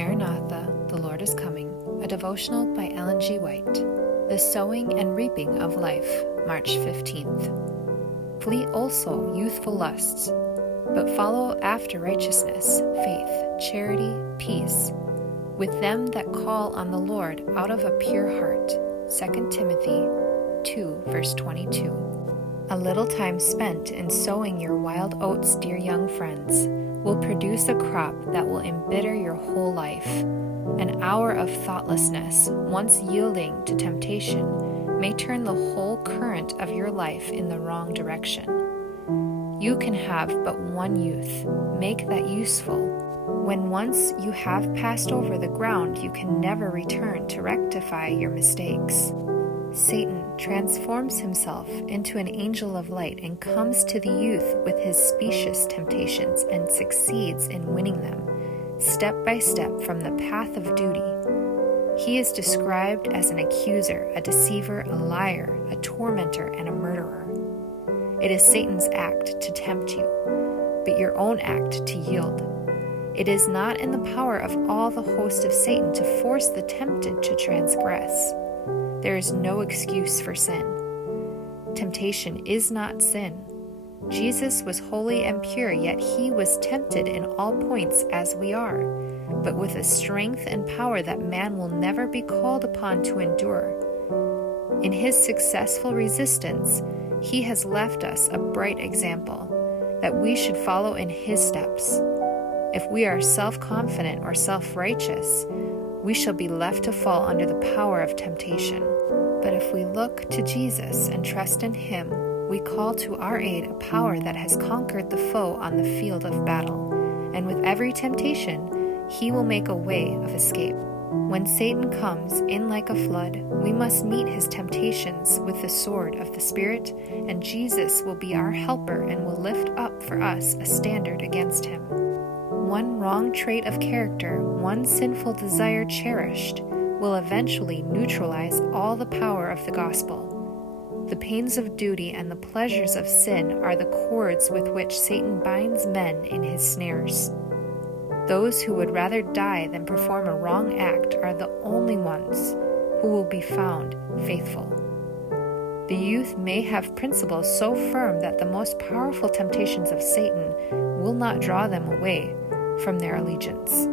Maranatha, the Lord is Coming, a devotional by Ellen G. White. The Sowing and Reaping of Life, March 15th. Flee also youthful lusts, but follow after righteousness, faith, charity, peace, with them that call on the Lord out of a pure heart. 2 Timothy 2, verse 22. A little time spent in sowing your wild oats, dear young friends, will produce a crop that will embitter your whole life. An hour of thoughtlessness, once yielding to temptation, may turn the whole current of your life in the wrong direction. You can have but one youth. Make that useful. When once you have passed over the ground, you can never return to rectify your mistakes. Satan transforms himself into an angel of light and comes to the youth with his specious temptations and succeeds in winning them, step by step, from the path of duty. He is described as an accuser, a deceiver, a liar, a tormentor, and a murderer. It is Satan's act to tempt you, but your own act to yield. It is not in the power of all the host of Satan to force the tempted to transgress. There is no excuse for sin. Temptation is not sin. Jesus was holy and pure, yet he was tempted in all points as we are, but with a strength and power that man will never be called upon to endure. In his successful resistance, he has left us a bright example that we should follow in his steps. If we are self-confident or self-righteous, we shall be left to fall under the power of temptation. But if we look to Jesus and trust in him, we call to our aid a power that has conquered the foe on the field of battle, and with every temptation, he will make a way of escape. When Satan comes in like a flood, we must meet his temptations with the sword of the Spirit, and Jesus will be our helper and will lift up for us a standard against him. One wrong trait of character, one sinful desire cherished, will eventually neutralize all the power of the gospel. The pains of duty and the pleasures of sin are the cords with which Satan binds men in his snares. Those who would rather die than perform a wrong act are the only ones who will be found faithful. The youth may have principles so firm that the most powerful temptations of Satan will not draw them away from their allegiance.